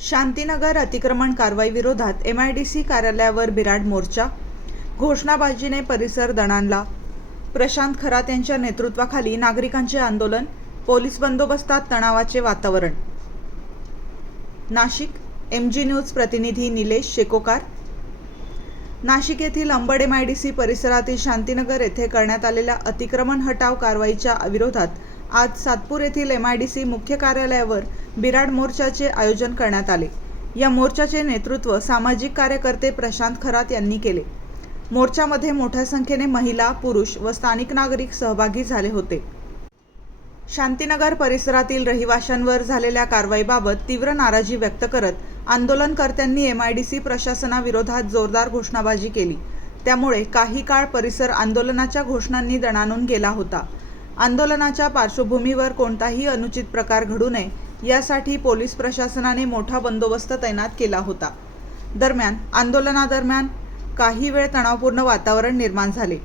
शांतीनगर अतिक्रमण कारवाई विरोधात MIDC कार्यालयावर बिराड मोर्चा, घोषणाबाजीने परिसर दणाणला. प्रशांत खरात यांच्या नेतृत्वाखाली नागरिकांचे आंदोलन, पोलीस बंदोबस्तात तणावाचे वातावरण. नाशिक. MG न्यूज प्रतिनिधी निलेश शेकोकार. नाशिक येथील अंबड MIDC परिसरातील शांतीनगर येथे करण्यात आलेल्या अतिक्रमण हटाव कारवाईच्या विरोधात आज सातपूर येथील MIDC मुख्य कार्यालयावर बिराड मोर्चाचे आयोजन करण्यात आले. या मोर्चाचे नेतृत्व सामाजिक कार्यकर्ते प्रशांत खरात यांनी केले. मोर्चामध्ये मोठ्या संख्येने महिला, पुरुष व स्थानिक नागरिक सहभागी झाले होते. शांतीनगर परिसरातील रहिवाशांवर झालेल्या कारवाईबाबत तीव्र नाराजी व्यक्त करत आंदोलनकर्त्यांनी MIDC प्रशासनाविरोधात जोरदार घोषणाबाजी केली. त्यामुळे काही काळ परिसर आंदोलनाच्या घोषणांनी दणाणून गेला होता. आंदोलनाच्या पार्श्वभूमीवर कोणताही अनुचित प्रकार घडू नये यासाठी पोलीस प्रशासनाने मोठा बंदोबस्त तैनात केला होता. दरम्यान आंदोलनादरम्यान काही वेळ तणावपूर्ण वातावरण निर्माण झाले.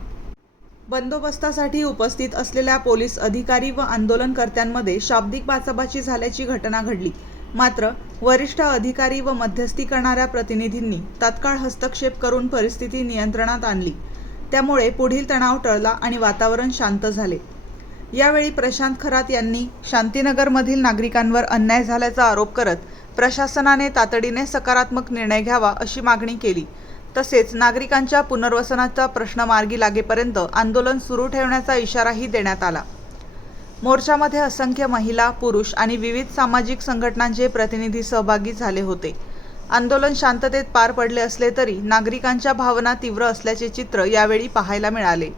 बंदोबस्तासाठी उपस्थित असलेल्या पोलीस अधिकारी व आंदोलनकर्त्यांमध्ये शाब्दिक बाचाबाची झाल्याची घटना घडली. मात्र वरिष्ठ अधिकारी व मध्यस्थी करणाऱ्या प्रतिनिधींनी तात्काळ हस्तक्षेप करून परिस्थिती नियंत्रणात आणली. त्यामुळे पुढील तणाव टळला आणि वातावरण शांत झाले. यावेळी प्रशांत खरात यांनी शांतीनगरमधील नागरिकांवर अन्याय झाल्याचा आरोप करत प्रशासनाने तातडीने सकारात्मक निर्णय घ्यावा अशी मागणी केली. तसेच नागरिकांच्या पुनर्वसनाचा प्रश्न मार्गी लागेपर्यंत आंदोलन सुरू ठेवण्याचा इशाराही देण्यात आला. मोर्चामध्ये असंख्य महिला, पुरुष आणि विविध सामाजिक संघटनांचे प्रतिनिधी सहभागी झाले होते. आंदोलन शांततेत पार पडले असले तरी नागरिकांच्या भावना तीव्र असल्याचे चित्र यावेळी पाहायला मिळाले.